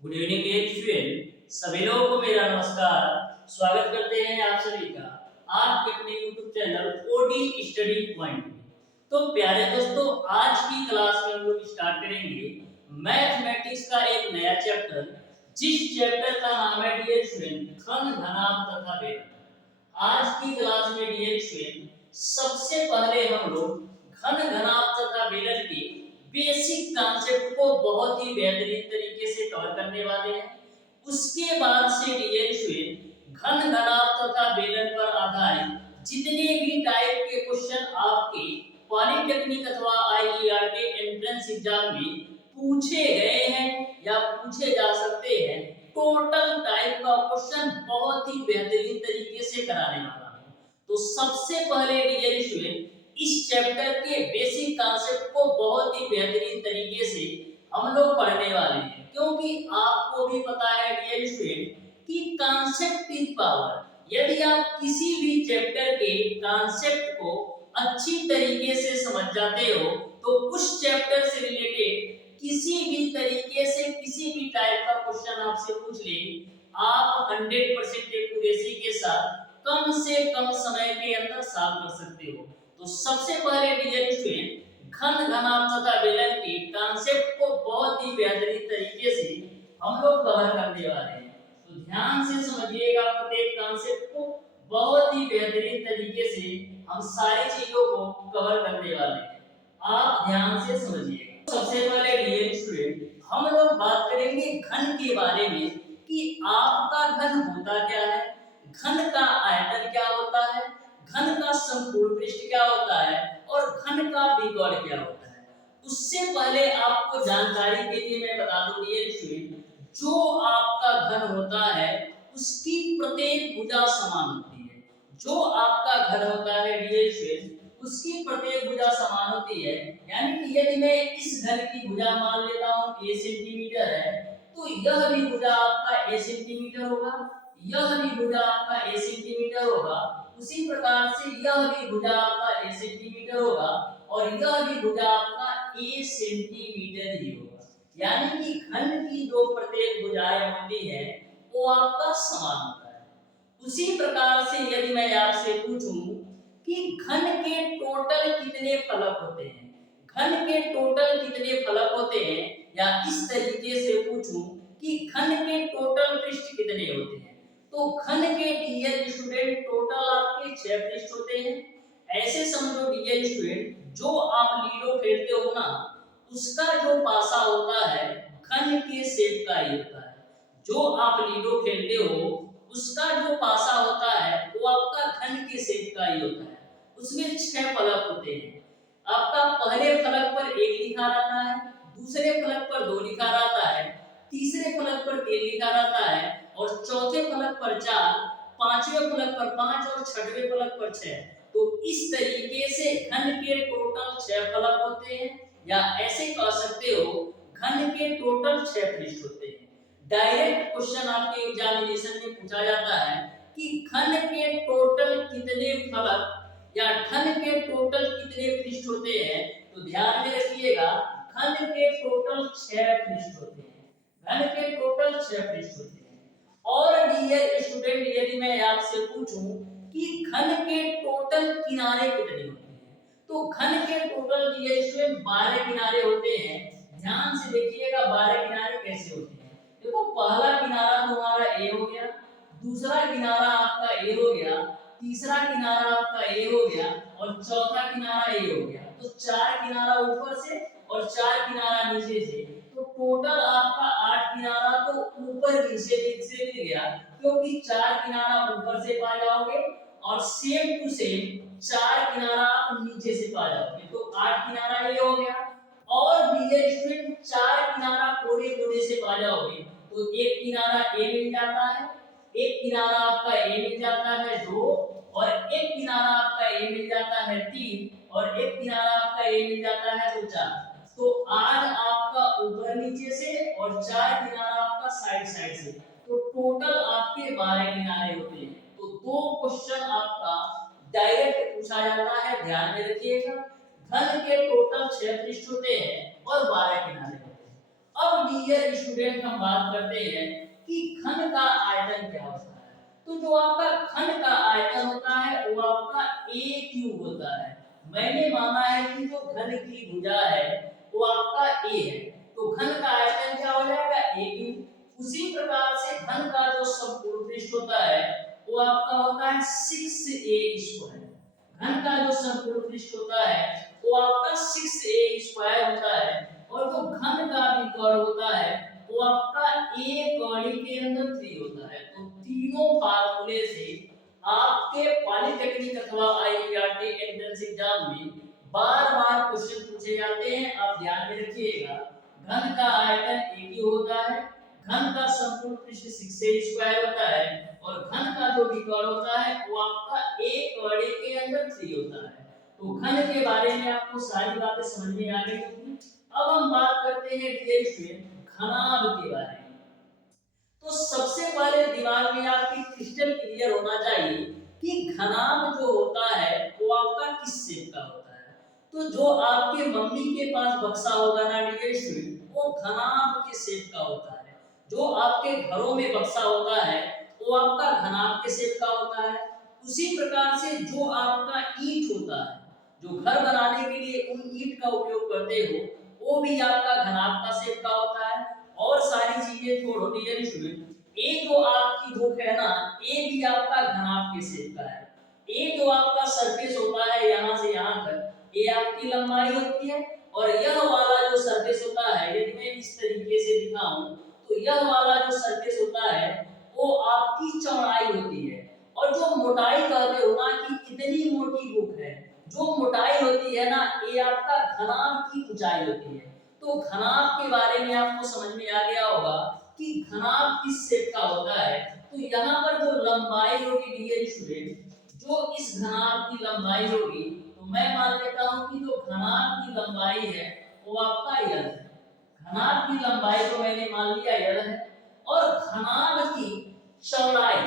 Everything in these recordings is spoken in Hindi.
गुड इवनिंग डियर स्टूडेंट, सभी लोगों को मेरा नमस्कार। स्वागत करते हैं आप सभी का आज के अपने YouTube channel OD study point में। तो प्यारे दोस्तों, आज की क्लास में हम लोग स्टार्ट करेंगे मैथमेटिक्स का एक नया चैप्टर, जिस चैप्टर का नाम है डियर स्टूडेंट घन, घनाभ तथा बेलन। आज की क्लास में डियर स्टूडेंट सबसे पहले हम लोग घन, घनाभ तथा बेलन के बेसिक कॉन्सेप्ट को बहुत ही बेहतरीन तरीके से कवर करने वाले हैं। उसके बाद से डियर स्टूडेंट घन, घनाभ तथा बेलन पर आधारित जितने भी टाइप के क्वेश्चन आपके पॉलिटेक्निक अथवा आईईआरटी एंट्रेंस एग्जाम में पूछे गए हैं या पूछे जा सकते हैं, टोटल टाइप का क्वेश्चन बहुत ही बेहतरीन तरीके से कराने वाला हूं। तो सबसे पहले डियर स्टूडेंट इस चैप्टर के बेसिक कॉन्सेप्ट को बहुत ही बेहतरीन तरीके से हम लोग पढ़ने वाले हैं, क्योंकि आपको भी पता है डियर स्टूडेंट कि कॉन्सेप्ट इज पावर। यदि आप किसी भी चैप्टर के कॉन्सेप्ट को अच्छी तरीके से समझ जाते हो तो उस चैप्टर से रिलेटेड किसी भी तरीके से किसी भी टाइप का क्वेश्चन आपसे पूछ ले, आप 100% एक्यूरेसी के साथ कम से कम समय के अंदर सॉल्व कर सकते हो। तो सबसे पहले डियर स्टूडेंट घन, घनाभ तथा बेलन के कॉन्सेप्ट को बहुत ही बेहतरीन तरीके से हम लोग कवर करने वाले हैं। तो ध्यान से समझिएगा प्रत्येक कॉन्सेप्ट को, बहुत ही बेहतरीन तरीके से हम सारी चीजों को कवर करने वाले हैं। आप ध्यान से समझिएगा। सबसे पहले डियर स्टूडेंट हम लोग बात करेंगे घन के बारे में कि आपका घन होता क्या है, घन का आयतन क्या होता है, घन का संपूर्ण पृष्ठ क्या होता है और घन का विकर्ण क्या होता है। उससे पहले आपको जानकारी के लिए मैं बता दूं डियर स्टूडेंट, जो आपका घन होता है उसकी प्रत्येक भुजा समान होती है। जो आपका घन होता है डियर स्टूडेंट उसकी प्रत्येक भुजा समान होती है। यानी कि यदि मैं इस घन की भुजा मान लेता हूं a सेंटीमीटर है, तो यह भी भुजा आपका a सेंटीमीटर होगा, यह भी भुजा आपका a सेंटीमीटर होगा, उसी प्रकार से यह भी भुजा आपका a सेंटीमीटर होगा और यह भी भुजा आपका a सेंटीमीटर ही होगा। यानी कि घन की जो प्रत्येक भुजाएं होती है वो आपका समान होता है। उसी प्रकार से यदि मैं आपसे पूछूं कि घन के टोटल कितने फलक होते हैं, घन के टोटल कितने फलक होते हैं, या इस तरीके से पूछूं कि घन के टोटल पृष्ठ कितने होते हैं, तो घन के डियर स्टूडेंट टोटल आपके 6 पृष्ठ होते हैं। ऐसे समझो डियर स्टूडेंट, जो आप लीडो खेलते हो ना, उसका जो पासा होता है घन के शेप का ही होता है। जो आप लीडो खेलते हो उसका जो पासा होता है वो आपका घन के शेप का ही होता है। उसमें 6 फलक होते हैं। आपका पहले फलक पर 1 लिखा रहता है, दूसरे फलक पर 2 लिखा रहता है, तीसरे फलक पर 3 लिखा रहता है और चौथे फलक पर 4, पांचवें फलक पर 5 और छठवें फलक पर 6। तो इस तरीके से घन के टोटल 6 फलक होते हैं, या ऐसे कह सकते हो घन के टोटल 6 पृष्ठ होते हैं। डायरेक्ट क्वेश्चन आपके एग्जामिनेशन में पूछा जाता है कि घन के टोटल कितने फलक या घन के टोटल कितने पृष्ठ होते हैं, तो ध्यान में रखिएगा घन के टोटल 6 पृष्ठ होते हैं। घन के टोटल 6 पृष्ठ होते हैं। और डियर स्टूडेंट यदि मैं आपसे पूछूं कि घन के टोटल किनारे कितने होते हैं, तो घन के टोटल डियर स्टूडेंट 12 किनारे होते हैं। ध्यान से देखिएगा 12 किनारे कैसे होते हैं। देखो पहला किनारा तुम्हारा ए हो गया, दूसरा किनारा आपका ए हो गया, तीसरा किनारा आपका ए हो गया और चौथा किनारा ए हो गया। तो 4 किनारा ऊपर से और 4 किनारा नीचे से, तो टोटल आपका 8 किनारा तो ऊपर नीचे से मिल गया, क्योंकि 4 किनारा ऊपर से पा जाओगे और सेम टू सेम 4 किनारा आप नीचे से पा जाओगे। तो 8 किनारा ये हो गया। और डियर स्टूडेंट 4 किनारा कोने कोने से पा जाओगे, तो एक किनारा ए मिल जाता है, एक किनारा आपका ए मिल जाता है 2, और एक किनारा आपका ए मिल जाता है 3, और एक किनारा आपका ए मिल जाता है तो 4। तो 8 आपका ऊपर नीचे से और 4 किनारा आपका साइड साइड से, तो टोटल आपके 12 किनारे होते हैं। तो 2 क्वेश्चन आपका डायरेक्ट पूछा जाता है, ध्यान में रखिएगा। घन के टोटल 6 पृष्ठ होते हैं और 12 किनारे होते हैं। अब डियर स्टूडेंट हम बात करते हैं कि घन का आयतन क्या होता है। तो जो आपका घन का आयतन होता है वो आपका a क्यूब होता है। मैंने माना है कि जो घन की भुजा है वो आपका a है, तो घन का आयतन क्या हो जाएगा a क्यूब। उसी प्रकार से घन का जो संपूर्ण पृष्ठ होता है वो आपका होता है 6a²। घन का जो संपूर्ण पृष्ठ होता है वो आपका 6a² होता है, और जो घन का विकर्ण होता है वो आपका a कौड़ी के अंदर 3 होता है। तो तीनों फार्मूले से आपके पॉलिटेक्निक अथवा आईपीआरटी एंट्रेंस एग्जाम में बार-बार क्वेश्चन पूछे जाते हैं, आप ध्यान में रखिएगा। घन का आयतन एक ही होता है, घन का संपूर्ण पृष्ठ 6a² होता है, और घन का जो विकर्ण होता है वो आपका a कौड़ी के अंदर 3 होता है। तो घन के बारे में आपको सारी बातें समझ में आ गई होंगी। अब हम बात करते हैं डियर स्टूडेंट घनाभ के बारे में। तो सबसे पहले दिमाग में आपकी क्रिस्टल क्लियर होना चाहिए कि घनाभ जो होता है वो आपका किस शेप का होता है। तो जो आपके मम्मी के पास बक्सा होगा ना डियर स्टूडेंट, वो घनाभ के शेप का होता है। जो आपके घरों में बक्सा होता है वो आपका घनाभ के शेप का होता है। उसी प्रकार से जो आपका ईंट होता है, जो घर बनाने के लिए उन ईंट का उपयोग करते हो, वो भी आपका घनाभ का शेप का होता है। और सारी चीजें छोड़ो डियर स्टूडेंट, ए जो आपकी बुक है ना, ए भी आपका घनाभ के शेप का है। ए जो आपका सरफेस होता है यहाँ से यहाँ तक, ये आपकी लंबाई होती है, और यह वाला जो सरफेस होता है, यदि मैं इस तरीके से दिखाऊं तो यह वाला जो सरफेस होता है वो आपकी चौड़ाई होती है। और जो मोटाई कहते हो ना कि इतनी मोटी बुक है, जो मोटाई होती है ना ये आपका घनाभ की ऊंचाई होती है। तो घनाभ के बारे में आपको समझ में आ गया होगा कि घनाभ किस शेप का होता है। तो यहाँ पर जो लंबाई होगी डियर स्टूडेंट, जो इस घनाभ की लंबाई होगी, तो मैं मान लेता हूँ कि जो घनाभ की लंबाई है वो आपका यल है। घनाभ की लंबाई को मैंने मान लिया यल है, और घनाभ की चौड़ाई,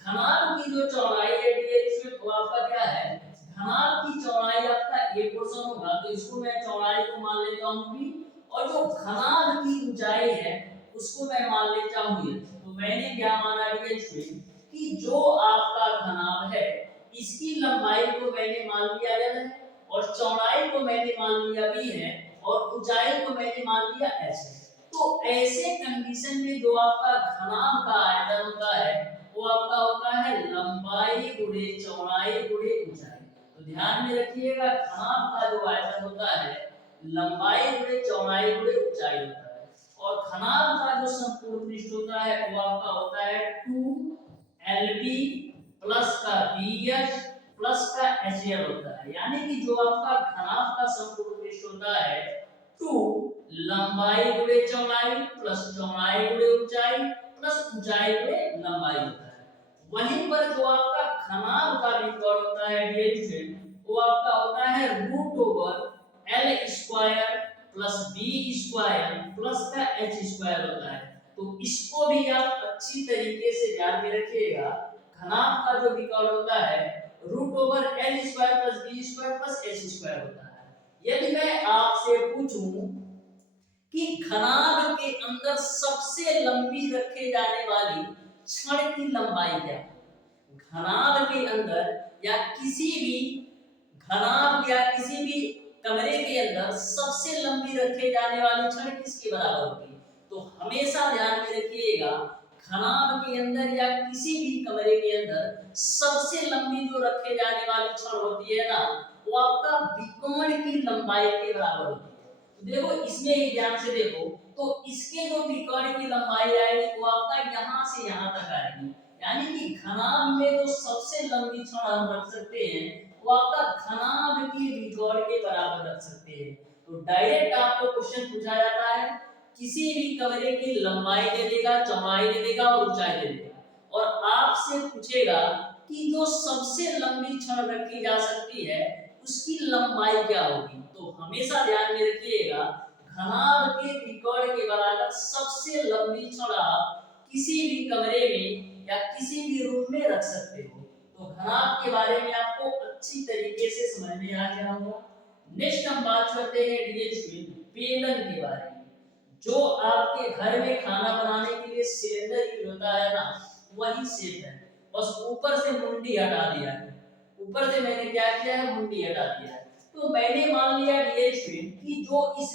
घनाभ की जो चौड़ाई है डियर स्टूडेंट वो आपका क्या है, घनाभ की चौड़ाई आपका a पोर्शन होगा, तो इसको मैं चौड़ाई को मान लेता हूँ b, और जो घनाभ की ऊंचाई है उसको मैं मान लेता हूँ ये। तो मैंने क्या माना डियर स्टूडेंट कि जो आपका घनाभ है इसकी लंबाई को मैंने मान लिया l है, और चौड़ाई को मैंने मान लिया b है, और ऊंचाई को मैंने मान लिया h है। तो ऐसे कंडीशन में जो आपका घनाभ का आयतन होता है वो आपका होता है लंबाई गुणे चौड़ाई गुणे ऊंचाई। तो ध्यान में रखिएगा घनाभ का जो आयतन होता है लंबाई गुणे चौड़ाई गुणे ऊंचाई होता है, और घनाभ का जो संपूर्ण पृष्ठ होता है वो आपका होता है 2lb प्लस का bh प्लस का hl होता है। यानी कि जो आपका घनाभ का संपूर्ण पृष्ठ होता है 2 लंबाई गुणे चौड़ाई प्लस चौड़ाई गुणे ऊंचाई प्लस ऊंचाई गुणे लंबाई होता है। वहीं पर जो आपका घनाभ का विकर्ण होता है डियर स्टूडेंट वो आपका होता है √l² प्लस b² प्लस का h² होता है। तो इसको भी आप अच्छी तरीके से ध्यान में रखिएगा। घनाभ का जो विकर्ण होता है √l² plus b² plus h² होता है। यदि मैं आपसे पूछूं कि घनाभ के अंदर सबसे लंबी रखे जाने वाली छड़ की लंबाई क्या है, घनाभ के अंदर या किसी भी घनाभ या किसी भी कमरे के अंदर सबसे लंबी रखे जाने वाली छड़ किसके बराबर होगी। तो हमेशा ध्यान में रखिएगा घनाभ के अंदर या किसी भी कमरे के अंदर सबसे लंबी जो रखे जाने वाली छड़ होती है ना वो आपका विकर्ण की लंबाई के बराबर होती है। तो देखो इसमें ही ध्यान से देखो, तो इसके जो विकर्ण की लंबाई आएगी वो आपका यहाँ से यहाँ तक आएगी। यानी कि घनाभ में जो सबसे लंबी छड़ हम रख सकते हैं वो आपका घनाभ की विकर्ण के बराबर रख सकते हैं। तो डायरेक्ट आपको क्वेश्चन पूछा जाता है, किसी भी कमरे की लंबाई दे देगा, चौड़ाई दे देगा और ऊंचाई दे देगा, और आपसे पूछेगा कि जो सबसे लंबी छड़ रखी जा सकती है उसकी लंबाई क्या होगी। तो हमेशा ध्यान में रखिएगा घनाभ के विकर्ण के बराबर सबसे लंबी छड़ आप किसी भी कमरे में या किसी भी रूम में रख सकते हो। तो घनाभ के बारे में आपको अच्छी तरीके से समझ में आ गया होगा। नेक्स्ट हम बात करते हैं डियर स्टूडेंट बेलन के बारे में। जो आपके घर में खाना बनाने के लिए सिलेंडर यूज होता है ना, वही शेप है, बस ऊपर से मुंडी हटा दिया है। ऊपर से मैंने क्या किया है, मुंडी हटा दिया है। तो मैंने मान लिया डियर स्टूडेंट कि जो इस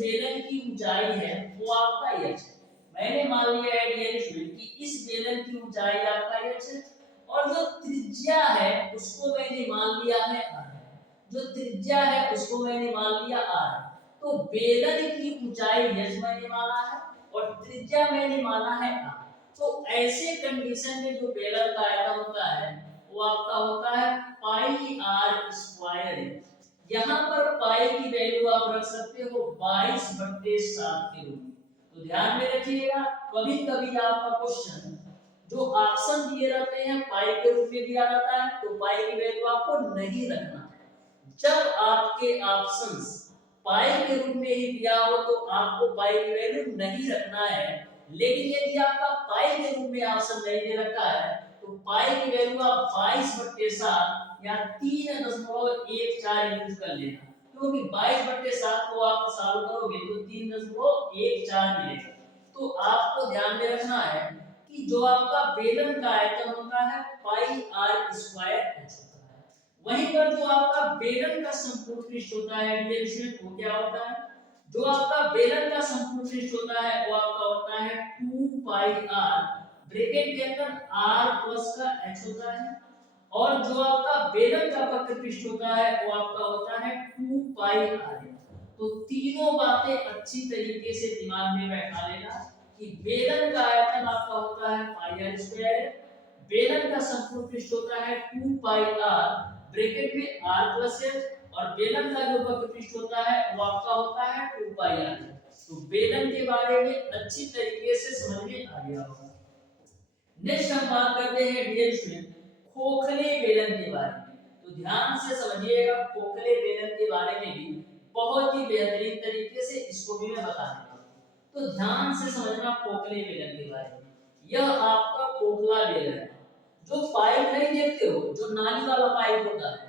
बेलन की ऊंचाई है वो आपका h है। मैंने मान लिया है डियर स्टूडेंट कि इस बेलन की ऊंचाई आपका h है, और जो त्रिज्या है उसको मैंने मान लिया है r। जो त्रिज्या है उसको मैंने मान लिया r। तो बेलन की ऊंचाई h मैंने माना है और त्रिज्या मैंने माना है r। तो ऐसे कंडीशन में जो बेलन का आयतन होता है वो आपका होता है पाई आर स्क्वायर। यहाँ पर पाई की वैल्यू आप रख सकते हो 22/7 के रूप में। तो ध्यान में रखिएगा, कभी कभी आपका क्वेश्चन जो ऑप्शन दिए रहते हैं पाई के रूप में दिया जाता है, तो पाई की वैल्यू आपको नहीं रखना है। जब आपके ऑप्शंस पाई के रूप में ही दिया हो तो आपको पाई की वैल्यू नहीं रखना है। लेकिन यदि आपका पाई के रूप में ऑप्शन नहीं दे रखा है तो पाई की वैल्यू आप 22/7 या 3.14 यूज कर लेना, क्योंकि 22/7 को आप सॉल्व करोगे तो 3.14 मिलेगा। तो आपको ध्यान में रखना है कि जो आपका बेलन का आयतन होता है पाई आर स्क्वायर h होता है। वहीं पर जो आपका बेलन का संपूर्ण पृष्ठ होता है डियर स्टूडेंट, वो क्या होता है, जो आपका बेलन का संपूर्ण पृष्ठ होता है वो आपका होता है 2 पाई r, ब्रैकेट के अंदर r प्लस का h होता है, और जो आपका बेलन का वक्र पृष्ठ होता है वो आपका होता है 2 पाई r। तो तीनों बातें अच्छी तरीके से दिमाग में बैठा लेना कि बेलन का आयतन आपका होता है पाई आर स्क्वायर, बेलन का संपूर्ण पृष्ठ होता है 2 पाई r, ब्रैकेट में r प्लस h, और बेलन का जो वक्र पृष्ठ होता है वो आपका होता है 2 पाई r। तो बेलन के बारे में अच्छी तरीके से समझ में आ गया होगा। नेक्स्ट हम बात करते हैं डियर स्टूडेंट खोखले बेलन के बारे में। तो ध्यान से समझिएगा, खोखले बेलन के बारे में भी बहुत ही बेहतरीन तरीके से इसको भी मैं बताने वाला हूं। तो ध्यान से समझना खोखले बेलन के बारे में। यह आपका खोखला बेलन है। जो पाइप नहीं देखते हो, जो नाली वाला पाइप होता है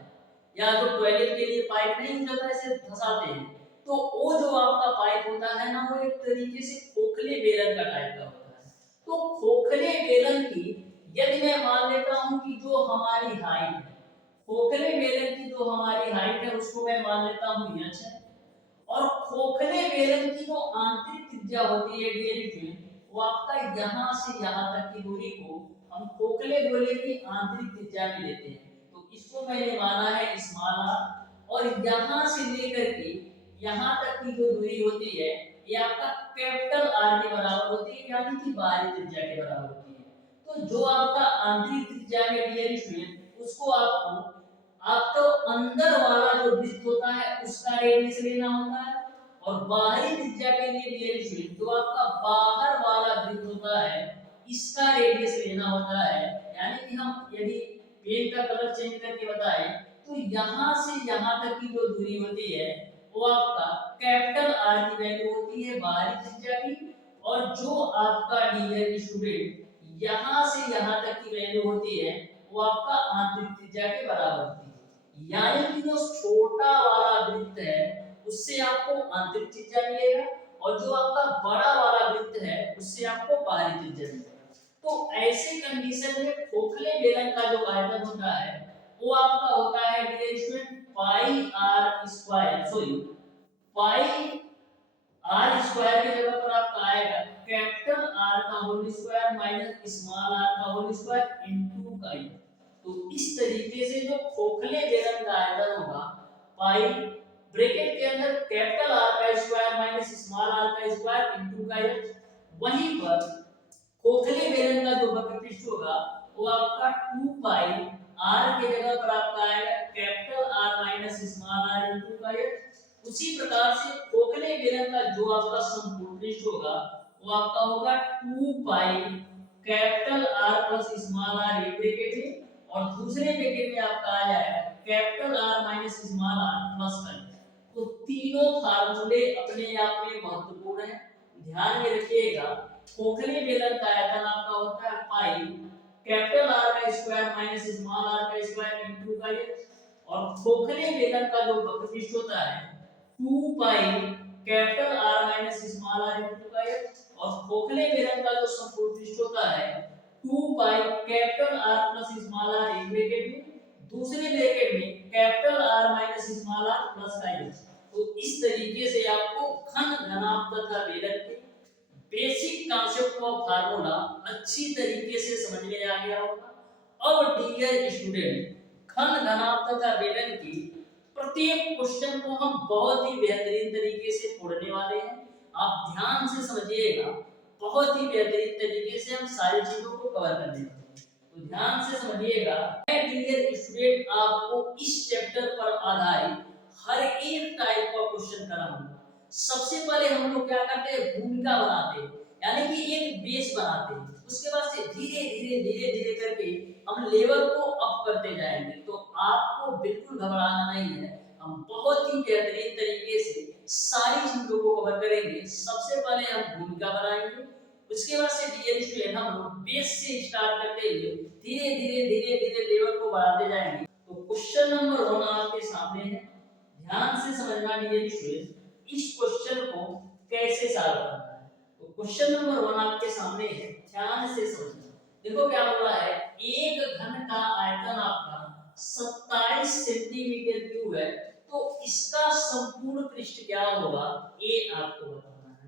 या जो टॉयलेट के लिए पाइप नहीं होता है, इसे धंसाते हैं, तो वो जो आपका पाइप होता है ना, वो एक तरीके से खोखले बेलन का टाइप का होता है। तो खोखले बेलन की यदि मैं मान लेता हूं कि जो हमारी हाइट है, खोखले बेलन की जो हमारी हाइट है उसको मैं मान लेता हूं h है, और खोखले बेलन की जो आंतरिक त्रिज्या होती है डियर स्टूडेंट, वो आपका यहां से यहां तक की दूरी को हम खोखले गोले की आंतरिक त्रिज्या में लेते हैं। तो इसको मैंने माना है स्मॉल r, और यहां से लेकर के यहां तक की जो दूरी होती है ये आपका कैपिटल R के बराबर होती है, यानी कि बाहरी त्रिज्या के बराबर होती है। तो जो आपका आंतरिक त्रिज्या है डियर स्टूडेंट, उसको आपको अंदर वाला जो वृत्त होता है उसका रेडियस लेना होता है, और बाहरी त्रिज्या के लिए डियर स्टूडेंट जो आपका बाहर वाला वृत्त होता है इसका रेडियस लेना होता है। यानी कि हम यदि पेन का कलर चेंज करके बताएं तो यहां से यहां तक की जो दूरी होती है वो आपका कैपिटल R की वैल्यू होती है बाहरी त्रिज्या की, और जो आपका डियर स्टूडेंट यहां से यहां तक की वैल्यू होती है वो आपका आंतरिक त्रिज्या के बराबर होती है। यानी कि जो छोटा वाला वृत्त है उससे आपको आंतरिक त्रिज्या मिलेगा, और जो आपका बड़ा वाला वृत्त है उससे आपको बाहरी त्रिज्या मिलेगा। तो ऐसे कंडीशन में खोखले बेलन का जो आयतन होता है वो आपका होता है dear student pi R square, sorry pi R square की जगह पर आपका आएगा कैपिटल आर का whole square minus small R का होल स्क्वायर इनटू का। तो इस तरीके से जो खोखले बेलन का आयतन होगा पाई ब्रैकेट के अंदर कैपिटल आर का स्क्वायर माइनस स्मॉल आर का स्क्वायर इनटू का h, वहीं पर खोखले बेलन का जो वक्र पृष्ठ होगा वो आपका 2 पाई r के जगह पर आपका आएगा capital R minus small r into का h। उसी प्रकार से खोखले बेलन का जो आपका संपूर्ण पृष्ठ होगा वो आपका होगा 2 pi capital R plus small r एक ब्रैकेट में, और दूसरे ब्रैकेट में आपका आ जाएगा capital R minus small r plus का। तो तीनों फार्मूले अपने आप में महत्वपूर्ण हैं, ध्यान में रखिएगा। खोखले बेलन का आयतन आपका होता है पाई कैपिटल R का स्क्वायर माइनस स्मॉल r का स्क्वायर इनटू का h, और खोखले बेलन का जो वक्र पृष्ठ होता है 2 pi capital R minus small R into का एफ, और खोखले बेलन का जो संपूर्ण पृष्ठ होता है 2 pi capital R plus small R एक ब्रैकेट में, दूसरे ब्रैकेट में capital R minus small R plus का एफ। तो इस तरीके से आपको घन, घनाभ तथा बेलन के बेसिक कॉन्सेप्ट ऑफ फार्मूला अच्छी तरीके से समझ में आ गया होगा। अब डियर स्टूडेंट, घन, घनाभ तथा बेलन की प्रत्येक क्वेश्चन को हम बहुत ही बेहतरीन तरीके से पढ़ने वाले हैं। आप ध्यान से समझिएगा, बहुत ही बेहतरीन तरीके से हम सारी चीजों को कवर करने वाले हैं, तो ध्यान से समझिएगा। मैं डियर स्टूडेंट आपको इस चैप्टर पर आधारित हर एक टाइप का क्वेश्चन कराऊंगा। सबसे पहले हम लोग क्या करते हैं, भूमिका बनाते हैं, यानी कि एक बेस बनाते हैं। उसके बाद से धीरे धीरे धीरे धीरे करके हम लेवल को अप करते जाएंगे। तो आपको बिल्कुल घबराना नहीं है, हम बहुत ही बेहतरीन तरीके से सारी चीजों को कवर करेंगे। सबसे पहले हम भूमिका बनाएंगे, उसके बाद से डियर स्टूडेंट हम लोग बेस से स्टार्ट करते हुए धीरे धीरे धीरे धीरे लेवल को बढ़ाते जाएंगे। तो क्वेश्चन नंबर 1 आपके सामने है, ध्यान से समझना डियर स्टूडेंट, इस क्वेश्चन को कैसे सॉल्व करना है। तो क्वेश्चन नंबर 1 आपके सामने है, ध्यान से समझना। देखो क्या बोला है, एक घन का आयतन आपका 27 सेंटीमीटर क्यूब है, तो इसका संपूर्ण पृष्ठ क्या होगा, ये आपको बताना है।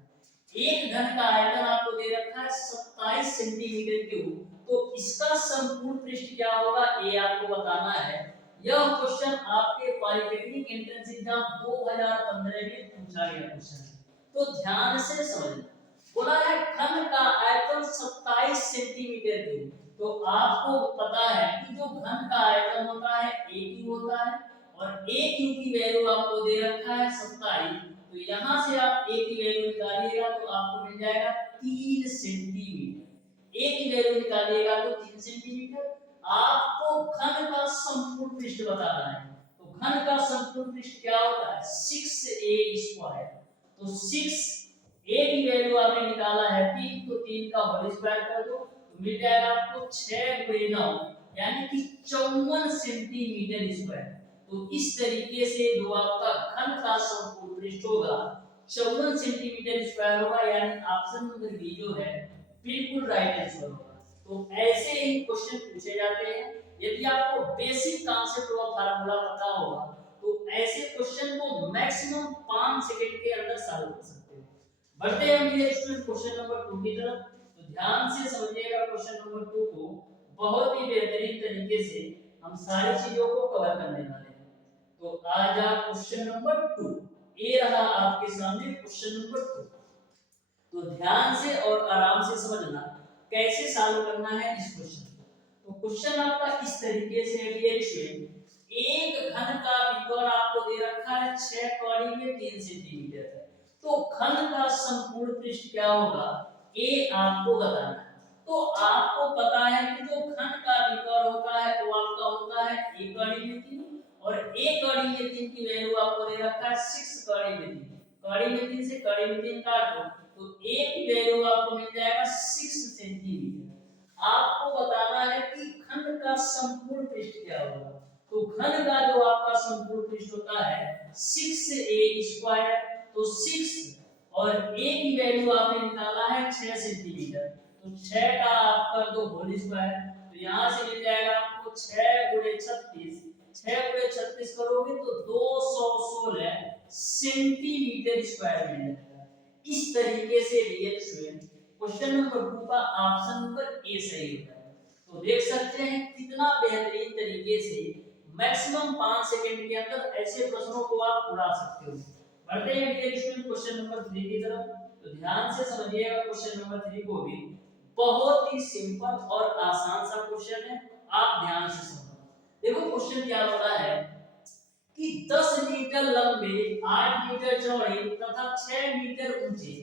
एक घन का आयतन आपको दे रखा है 27 सेंटीमीटर क्यूब, तो इसका संपूर्ण पृष्ठ क्या होगा, ये आपको बताना है। यह क्वेश्चन आपके पॉलिटेक्निक एंट्रेंस एग्जाम 2015 में पूछा गया क्वेश्चन है, तो ध्यान से समझना। बोला है घन का आयतन 27 सेंटीमीटर क्यूब, तो आपको पता है कि जो घन का आयतन होता है a क्यूब होता है, और a क्यूब की वैल्यू आपको दे रखा है 27, तो यहां से आप a की वैल्यू निकालिएगा तो आपको मिल जाएगा 3 सेंटीमीटर। a की वैल्यू निकालिएगा तो 3 सेंटीमीटर। आपको घन का संपूर्ण पृष्ठ बताना है, तो घन का संपूर्ण पृष्ठ क्या होता है, 6a²। तो 6 a की वैल्यू आपने निकाला है 3, तो 3 का होल स्क्वायर कर दो, तो मिल जाएगा आपको 6 × 9 यानी कि 54 सेंटीमीटर स्क्वायर। तो इस तरीके से जो आपका घन का संपूर्ण पृष्ठ होगा 54 सेंटीमीटर स्क्वायर होगा, यानी ऑप्शन नंबर बी जो है बिल्कुल राइट आंसर होगा। तो ऐसे ही क्वेश्चन पूछे जाते हैं। यदि आपको बेसिक कॉन्सेप्ट ऑफ फार्मूला पता होगा तो ऐसे क्वेश्चन को मैक्सिमम 5 सेकंड के अंदर सॉल्व कर सकते हो। बढ़ते हैं डियर स्टूडेंट क्वेश्चन नंबर 2 की तरफ। तो ध्यान से समझिएगा, क्वेश्चन नंबर 2 को बहुत ही बेहतरीन तरीके से हम सारी चीजों को कवर करने वाले हैं। तो आज आप क्वेश्चन नंबर 2, ये रहा आपके सामने क्वेश्चन नंबर 2। तो ध्यान से और आराम से समझना कैसे सॉल्व करना है इस क्वेश्चन को। तो क्वेश्चन आपका इस तरीके से है डियर स्टूडेंट, एक घन का बीकर आपको दे रखा है 6 कौड़ी में 3 सेंटीमीटर है, तो घन का संपूर्ण पृष्ठ क्या होगा, ये आपको बताना है। तो आपको पता है कि जो घन का बीकर होता है वो आपका होता है 1 कौड़ी में 3, और 1 कौड़ी में 3 की वैल्यू आपको दे रखा है 6 कौड़ी में 3। कौड़ी में 3 से कौड़ी में 3 काट दो, तो a की वैल्यू आपको मिल जाएगा 6 सेंटीमीटर। आपको बताना है कि घन का संपूर्ण पृष्ठ क्या होगा। तो घन का जो आपका संपूर्ण पृष्ठ होता है 6a², तो 6 और a की वैल्यू आपने निकाला है 6 सेंटीमीटर, तो 6 का आप कर दो होल स्क्वायर, तो यहां से मिल जाएगा आपको 6 × 36, 6 × 36 करोगे तो 216 सेंटीमीटर स्क्वायर मिल जाएगा। इस तरीके से डियर स्टूडेंट क्वेश्चन नंबर 2 का ऑप्शन नंबर ए सही होता है। तो देख सकते हैं कितना बेहतरीन तरीके से मैक्सिमम 5 सेकंड के अंदर ऐसे प्रश्नों को आप उड़ा सकते हो। बढ़ते हैं डियर स्टूडेंट क्वेश्चन नंबर 3 की तरफ। तो ध्यान से समझिएगा, क्वेश्चन नंबर 3 को भी बहुत ही सिंपल और आसान सा क्वेश्चन है, आप ध्यान से समझो। देखो क्वेश्चन क्या बोला है कि 10 मीटर लंबे, 8 मीटर चौड़े तथा 6 मीटर ऊंचे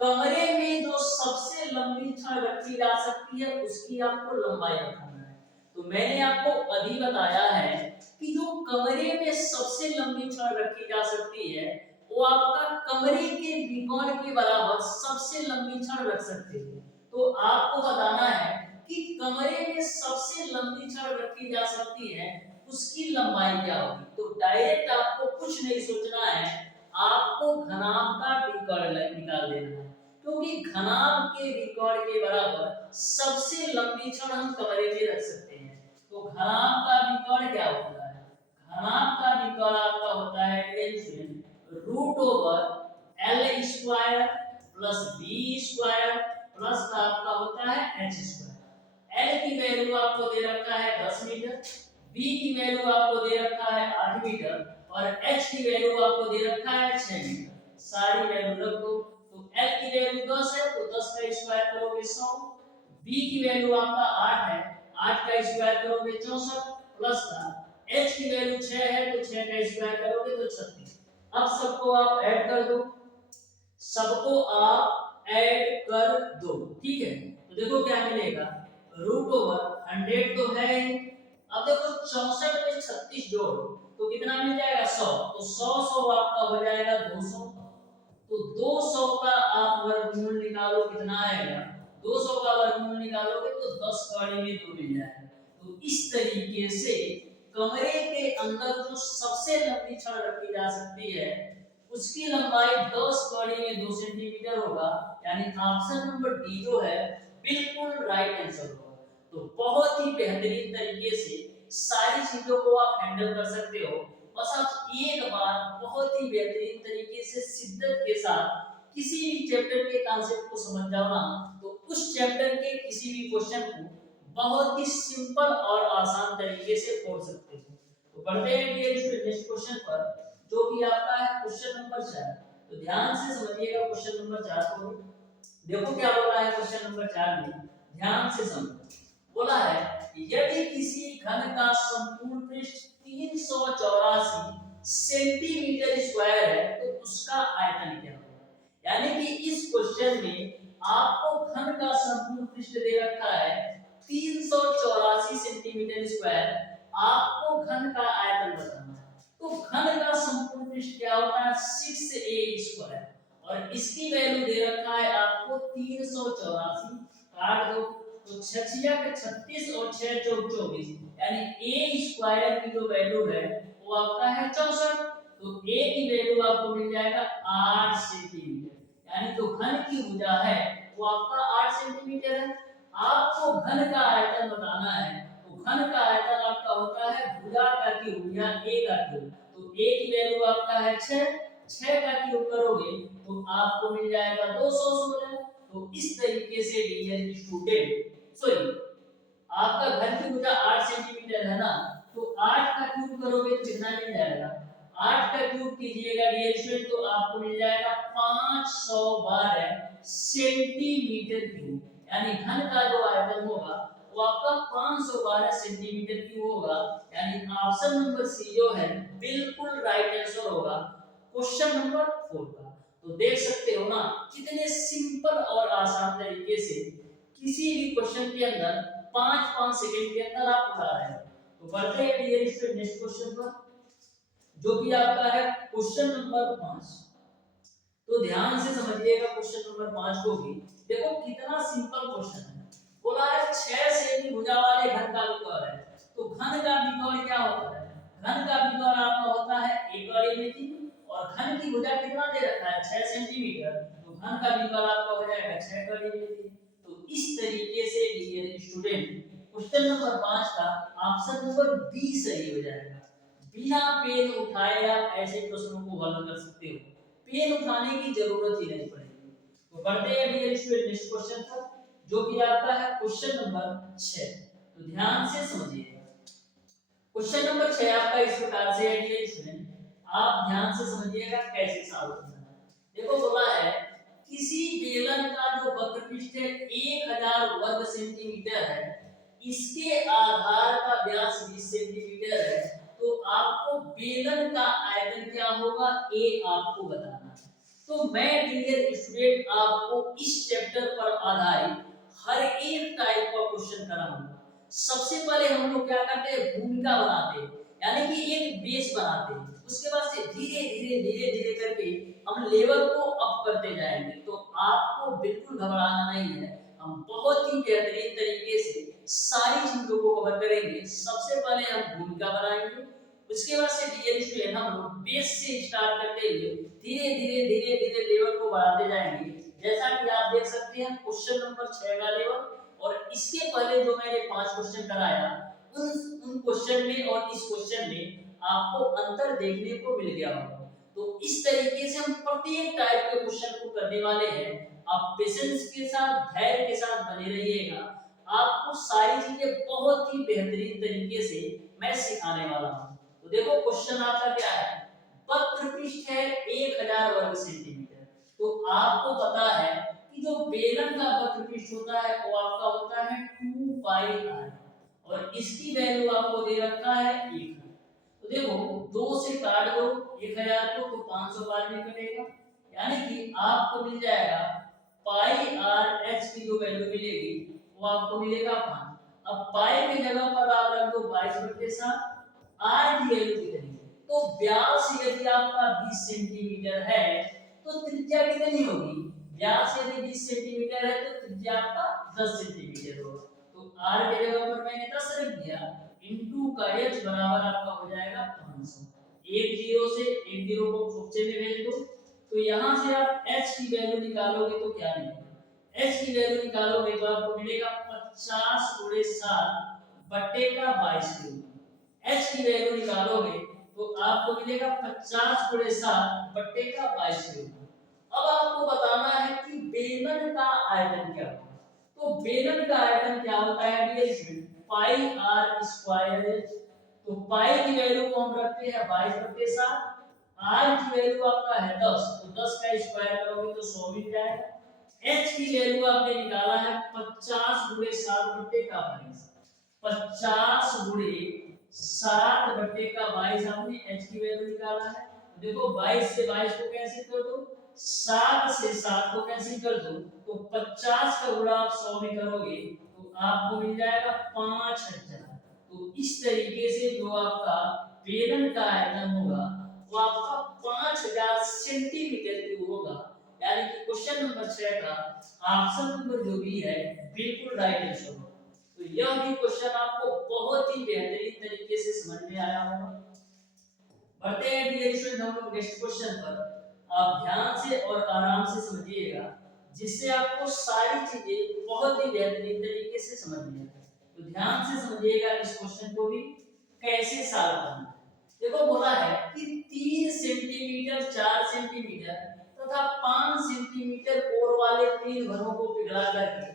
कमरे में जो सबसे लंबी छड़ रखी जा सकती है उसकी आपको लंबाई बताना है। तो मैंने आपको अभी बताया है कि जो कमरे में सबसे लंबी छड़ रखी जा सकती है वो आपका कमरे के बीकॉन के बराबर सबसे लंबी छड़ रख सकते हैं। तो आपको बताना है कि कमरे में सबसे लंबी छड़ रखी जा सकती है उसकी लंबाई क्या होगी। तो डायरेक्ट आपको कुछ नहीं सोचना है, आपको घनाभ का रिकॉर्ड निकाल देना है, क्योंकि घनाभ के रिकॉर्ड के बराबर सबसे लंबी क्षण हम कमरे में रख सकते हैं। तो घनाभ का रिकॉर्ड क्या होता है? घनाभ का रिकॉर्ड आपका होता है root over L square plus B square plus आपका होता है एच स्क्वायर। एल की वैल्यू आपको दे रखा है 10 मीटर, बी की वैल्यू आपको दे रखा है 8 मीटर और एच की वैल्यू आपको दे रखा है 6 मीटर। सारी वैल्यू रख दो। तो एल की वैल्यू 10 है तो 10 का स्क्वायर करोगे 100, बी की वैल्यू आपका 8 है, 8 का स्क्वायर करोगे 64 प्लस का एच की वैल्यू 6 है तो 6 का स्क्वायर करोगे तो 36। अब सबको आप ऐड कर दो, सबको आप ऐड कर दो, ठीक है। तो देखो क्या मिलेगा, रूट ओवर 100 तो है ही। अब देखो 64 में 36 जोड़ तो कितना मिल जाएगा 100, तो 100 आपका हो जाएगा 200। तो 200 का आप वर्गमूल निकालो कितना आएगा, 200 का वर्गमूल निकालोगे तो 10 कौड़ी में 2 मिल जाएगा। तो इस तरीके से कमरे के अंदर जो सबसे लंबी छड़ रखी जा सकती है उसकी लंबाई 10 कौड़ी में 2 सेंटीमीटर होगा, यानी ऑप्शन नंबर डी जो है बिल्कुल राइट आंसर होगा। तो बहुत ही बेहतरीन तरीके से सारी चीजों को आप हैंडल कर सकते हो। बस आप एक बार बहुत ही बेहतरीन तरीके से शिद्दत के साथ किसी भी चैप्टर के कॉन्सेप्ट को समझ जाओ ना, तो उस चैप्टर के किसी भी क्वेश्चन को बहुत ही सिंपल और आसान तरीके से खोल सकते हो। तो बढ़ते हैं नेक्स्ट क्वेश्चन पर, जो कि आपका है क्वेश्चन नंबर 4। तो ध्यान से समझिएगा क्वेश्चन नंबर 4 को। देखो क्या बोला है क्वेश्चन नंबर 4 में, ध्यान से समझो। बोला है यदि किसी घन का संपूर्ण पृष्ठ 384 सेंटीमीटर स्क्वायर है तो उसका आयतन क्या होगा। यानी कि इस क्वेश्चन में आपको घन का संपूर्ण पृष्ठ दे रखा है 384 सेंटीमीटर स्क्वायर, आपको घन का आयतन बताना है। तो घन का संपूर्ण पृष्ठ क्या होता है 6a स्क्वायर, और इसकी वैल्यू दे रखा है आपको 384, काट दो तो 6 के 36 और 6 चौक 24, यानी a स्क्वायर की जो वैल्यू है वो आपका है 64। तो a की वैल्यू आपको मिल जाएगा 8 सेंटीमीटर, यानी जो घन की भुजा है वो आपका 8 सेंटीमीटर है। आपको घन का आयतन बताना है, तो घन का आयतन आपका होता है भुजा का क्यूब या a का क्यूब। तो a की वैल्यू आपका है 6, 6 का क्यूब करोगे तो आपको मिल जाएगा 216। तो इस तरीके से डियर स्टूडेंट, सॉरी आपका घन की भुजा 8 सेंटीमीटर है ना, तो 8 का क्यूब करोगे तो कितना मिल जाएगा, 8 का क्यूब कीजिएगा डियर स्टूडेंट तो आपको मिल जाएगा 512 सेंटीमीटर क्यूब, यानी घन का जो आयतन होगा वो आपका 512 सेंटीमीटर क्यूब होगा। यानी ऑप्शन नंबर सी जो है बिल्कुल राइट आंसर होगा क्वेश्चन नंबर 4 का। तो देख सकते हो ना कितने सिंपल और आसान तरीके से किसी भी क्वेश्चन के अंदर 5-5 सेकंड के अंदर आप उठा रहे हो। तो बढ़ते हैं डियर स्टूडेंट नेक्स्ट क्वेश्चन पर, जो कि आपका है क्वेश्चन नंबर 5। तो ध्यान से समझिएगा क्वेश्चन नंबर 5 को भी। देखो कितना सिंपल क्वेश्चन है। बोला है 6 सेमी भुजा वाले घन का विकर्ण है। तो घन का विकर्ण क्या होता है, घन का विकर्ण आपका होता है एकड़ में 3, और घन की भुजा कितना दे रखा है 6 सेंटीमीटर, तो घन का विकर्ण आपका हो जाएगा 6 एकड़ में 3। तो इस तरीके से डियर स्टूडेंट क्वेश्चन नंबर 5 का ऑप्शन नंबर बी सही हो जाएगा। बिना पेन उठाए आप ऐसे प्रश्नों को हल कर सकते हो, पेन उठाने की जरूरत ही नहीं पड़ेगी। तो बढ़ते हैं डियर स्टूडेंट नेक्स्ट क्वेश्चन पर, जो कि आपका है क्वेश्चन नंबर 6। तो ध्यान से समझिएगा क्वेश्चन नंबर 6 आपका इस प्रकार से है डियर स्टूडेंट, आप ध्यान से समझिएगा कैसे सॉल्व करना है। देखो बोला है किसी बेलन का जो वक्रपृष्ठ है 1000 वर्ग सेंटीमीटर है, इसके आधार का व्यास 20 सेंटीमीटर है, तो आपको बेलन का आयतन क्या होगा ए आपको बताना है। तो मैं डियर स्टूडेंट आपको इस चैप्टर पर आधारित हर एक टाइप का क्वेश्चन कराऊंगा। सबसे पहले हम लोग क्या करते हैं भूमिका बनाते हैं, यानी कि एक बेस बनाते हैं, उसके बाद से धीरे धीरे धीरे धीरे करके हम लेवल को अप करते जाएंगे। तो आपको बिल्कुल घबराना नहीं है, हम बहुत ही बेहतरीन तरीके से सारी चीजों को कवर करेंगे। सबसे पहले हम भूमिका बनाएंगे, उसके बाद से डियर स्टूडेंट हम लोग बेस से स्टार्ट करते हुए धीरे धीरे लेवल को बढ़ाते जाएंगे। जैसा कि आप देख सकते हैं क्वेश्चन नंबर 6 का लेवल, और इसके पहले जो मैंने 5 क्वेश्चन कराया उन उन क्वेश्चन में और इस क्वेश्चन में आपको अंतर देखने को मिल गया होगा। तो इस तरीके से हम प्रत्येक टाइप के क्वेश्चन को करने वाले हैं। आप पेशेंस के साथ, धैर्य के साथ बने रहिएगा। आपको सारी चीजें बहुत ही बेहतरीन तरीके से मैं सिखाने वाला हूँ। तो देखो क्वेश्चन आपका क्या है, वक्र पृष्ठ है 1000 वर्ग सेंटीमीटर। तो आपको पता है कि जो बेलन का वक्र पृष्ठ होता है वो आपका होता है 2 पाई r, और इसकी वैल्यू आपको दे रखा है 1। तो देखो 2 से काट दो 1000 को तो 500 बार में कटेगा, यानी कि आपको मिल जाएगा पाई आर एच की जो वैल्यू मिलेगी वो आपको मिलेगा 5। अब पाई की जगह पर आप रख दो 22/7, आर की वैल्यू कितनी है, तो व्यास यदि आपका 20 सेंटीमीटर है तो त्रिज्या कितनी होगी, व्यास यदि 20 सेंटीमीटर है तो त्रिज्या आपका 10 सेंटीमीटर होगा। तो आर की जगह पर मैंने 10 रख दिया, इनटू का h बराबर आपका हो जाएगा 500। एक जीरो से एक जीरो को फुक्से में भेज दो, तो यहां से आप h की वैल्यू निकालोगे तो क्या मिलेगा, h की वैल्यू निकालोगे तो आपको मिलेगा 50 × 7 बटे का 22 क्यूब। h की वैल्यू निकालोगे तो आपको मिलेगा 50 × 7 बटे का 22 क्यूब। अब आपको बताना है कि बेलन का आयतन क्या होगा। तो बेलन का आयतन क्या होता है dear student, pi R square. तो पाई की वैल्यू को हम रखते हैं 22/7, आर की वैल्यू आपका है 10, तो 10 का स्क्वायर करोगे तो 100 मिल जाएगा। h की वैल्यू आपने निकाला है 50 × 7 बटे का 22, 50 × 7 बटे का 22 आपने h की वैल्यू निकाला है। देखो 22 से 22 को कैंसिल कर दो, 7 से 7 को कैंसिल कर दो, तो 50 का गुणा आप 100 में करोगे तो आपको मिल जाएगा 5000। तो इस तरीके से जो आपका बेलन का आयतन होगा वो आपका 5000 सेंटीमीटर क्यूब होगा। यानी कि क्वेश्चन नंबर 6 का ऑप्शन नंबर जो भी है बिल्कुल राइट आंसर होगा। तो यह भी क्वेश्चन आपको बहुत ही बेहतरीन तरीके से समझ में आया होगा। बढ़ते हैं डियर स्टूडेंट हम लोग नेक्स्ट क्वेश्चन पर। आप ध्यान से और आराम से समझिएगा, जिससे आपको सारी चीजें बहुत ही बेहतरीन तरीके से समझ में आए। तो ध्यान से समझिएगा इस क्वेश्चन को भी कैसे सॉल्व करना है। देखो बोला है कि 3 सेंटीमीटर, 4 सेंटीमीटर तथा 5 सेंटीमीटर कोर वाले 3 घनों को पिघला करके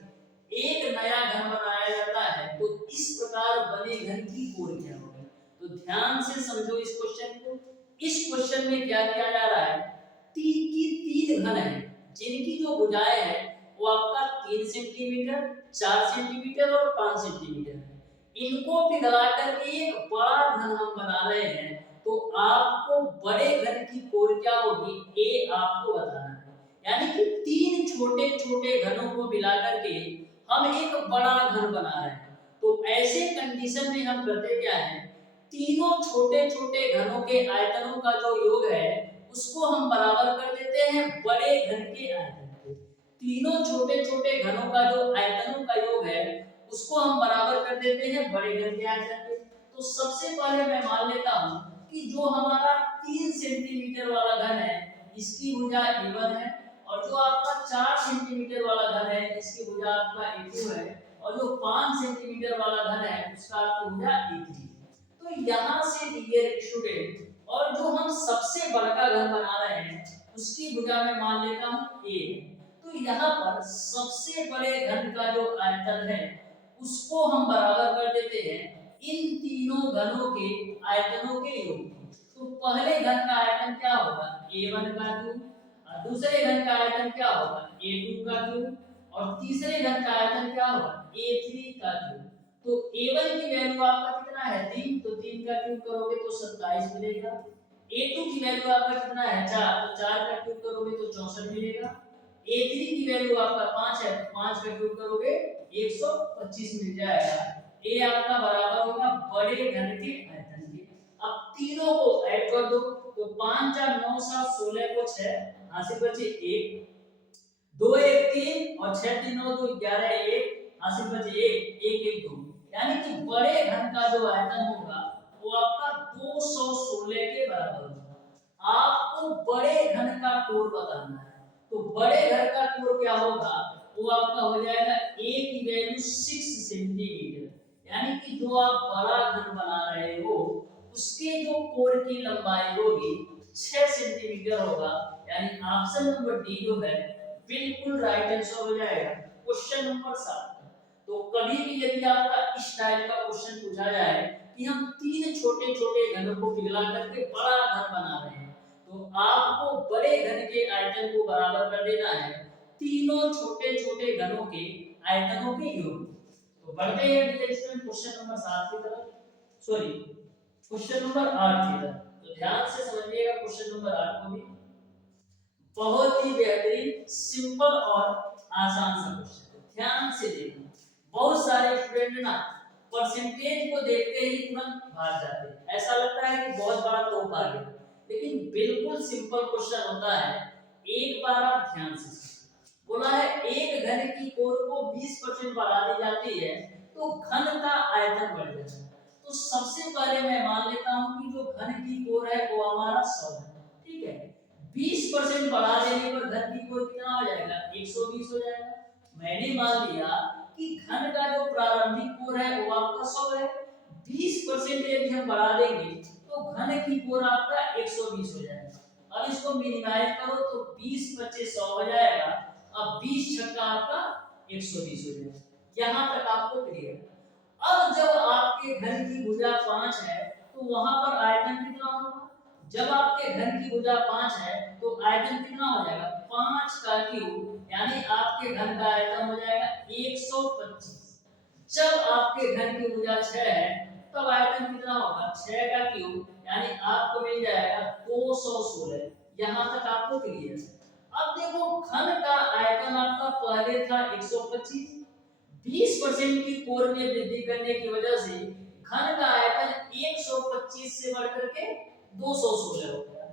एक नया घन बनाया जाता है। तो इस प्रकार बने घन की कोर क्या होगी। तो ध्यान से समझो इस क्वेश्चन को। इस क्वेश्चन में क्या किया जा रहा है, तीन घन है जिनकी जो भुजाएं है वो आपका 3 सेंटीमीटर, 4 सेंटीमीटर और 5 सेंटीमीटर है। इनको पिघला करके एक बड़ा घन हम बना रहे हैं। तो आपको बड़े घन की कोर क्या होगी ये आपको बताना है। यानी कि 3 छोटे छोटे घनों को मिला करके हम एक बड़ा घन बना रहे हैं। तो ऐसे कंडीशन में हम करते क्या है, तीनों छोटे छोटे घनों के आयतनों का जो योग है उसको हम बराबर कर देते हैं बड़े घन के आयतन को। तीनों छोटे छोटे घनों का जो आयतनों का योग है उसको हम बराबर कर देते हैं बड़े घन के आयतन के। तो सबसे पहले मैं मान लेता हूं कि जो हमारा 3 सेंटीमीटर वाला घन है इसकी भुजा A1 है, और जो आपका 4 सेंटीमीटर वाला घन है इसकी भुजा आपका A2 है, और जो 5 सेंटीमीटर वाला घन है उसका आपकी भुजा A3 है। तो यहाँ से डियर स्टूडेंट, और जो हम सबसे बड़ा घन बना रहे हैं उसकी भुजा में मान लेता हूँ A। तो यहाँ पर सबसे बड़े घन का जो आयतन है उसको हम बराबर कर देते हैं इन तीनों घनों के आयतनों के योग। तो पहले घन का आयतन क्या होगा A1 का क्यूब, और दूसरे घन का आयतन क्या होगा A2 का क्यूब, और तीसरे घन का आयतन क्या होगा A3 का क्यूब। तो A1 की वैल्यू आपका कितना है 3, तो 3 का क्यूब करोगे तो 27 मिलेगा। A2 की वैल्यू आपका कितना है 4, तो 4 का क्यूब करोगे तो 64 मिलेगा। A3 की वैल्यू आपका 5 है, तो 5 का क्यूब करोगे 125 मिल जाएगा। A आपका बराबर होगा बड़े घन के आयतन के। अब तीनों को ऐड कर दो, तो 5 4 9 7 16 को 6, हासिल बचे 1, 2 1 3 और 6 3 9 2 11 1, हासिल बचे 1 1 1 2। यानी कि बड़े घन का जो आयतन होगा वो आपका 216 के बराबर होगा। आपको बड़े घन का कोण बताना है, तो बड़े घन का कोण क्या होगा, वो आपका हो जाएगा a की वैल्यू 6 सेंटीमीटर, यानी कि जो आप बड़ा घन बना रहे हो उसके जो कोण की लंबाई होगी 6 सेंटीमीटर होगा, यानी ऑप्शन नंबर डी जो है बिल्कुल राइट आंसर हो जाएगा क्वेश्चन नंबर 7। तो कभी भी यदि आपका इस टाइप का क्वेश्चन पूछा जाए कि हम तीन छोटे छोटे घनों को पिघला करके बड़ा घन बना रहे हैं, तो आपको बड़े घन के आयतन को बराबर कर देना है तीनों छोटे छोटे घनों के आयतनों के योग। तो बढ़ते हैं क्वेश्चन नंबर 7 की तरफ, सॉरी क्वेश्चन नंबर 8 की तरफ। तो ध्यान से समझिएगा क्वेश्चन नंबर 8 को भी, बहुत ही बेहतरीन सिंपल और आसान सा क्वेश्चन है, ध्यान से देखना। बहुत सारे स्टूडेंट ना परसेंटेज को देखते ही तुरंत भाग जाते हैं, ऐसा लगता है कि बहुत बड़ा तोहफा आ गया, लेकिन बिल्कुल सिंपल क्वेश्चन होता है। एक बार आप ध्यान से बोला है एक घन की कोण को 20% बढ़ा दी जाती है तो घन का आयतन बढ़ जाता है। तो सबसे पहले मैं मान लेता हूं कि जो घन की कोण है वो हमारा 100 है, ठीक है। 20% बढ़ा देने पर घन की कोण कितना हो जाएगा, 120 हो जाएगा। मैंने मान लिया कि घन का जो प्रारंभिक कोण है वो आपका 100 है, 20% यदि हम बढ़ा देंगे तो घन की कोण आपका 120 हो जाएगा। अब इसको मिनिमाइज करो तो 20 25 100 हो जाएगा, अब 20 छक्का आपका 120 हो जाएगा। यहां तक आपको क्लियर। अब जब आपके घन की भुजा 5 है तो वहां पर आयतन कितना होगा, जब आपके घन की भुजा 5 है तो आयतन कितना हो जाएगा 5 का क्यूब, यानी आपके घन का आयतन हो जाएगा 125। जब आपके घन की भुजा 6 है तब आयतन कितना होगा 6 का क्यूब, यानी आपको मिल जाएगा 216। यहां तक आपको क्लियर है। अब देखो घन का आयतन आपका पहले था 125, 20% की कोण में वृद्धि करने की वजह से घन का आयतन 125 से बढ़कर के 216 हो गया।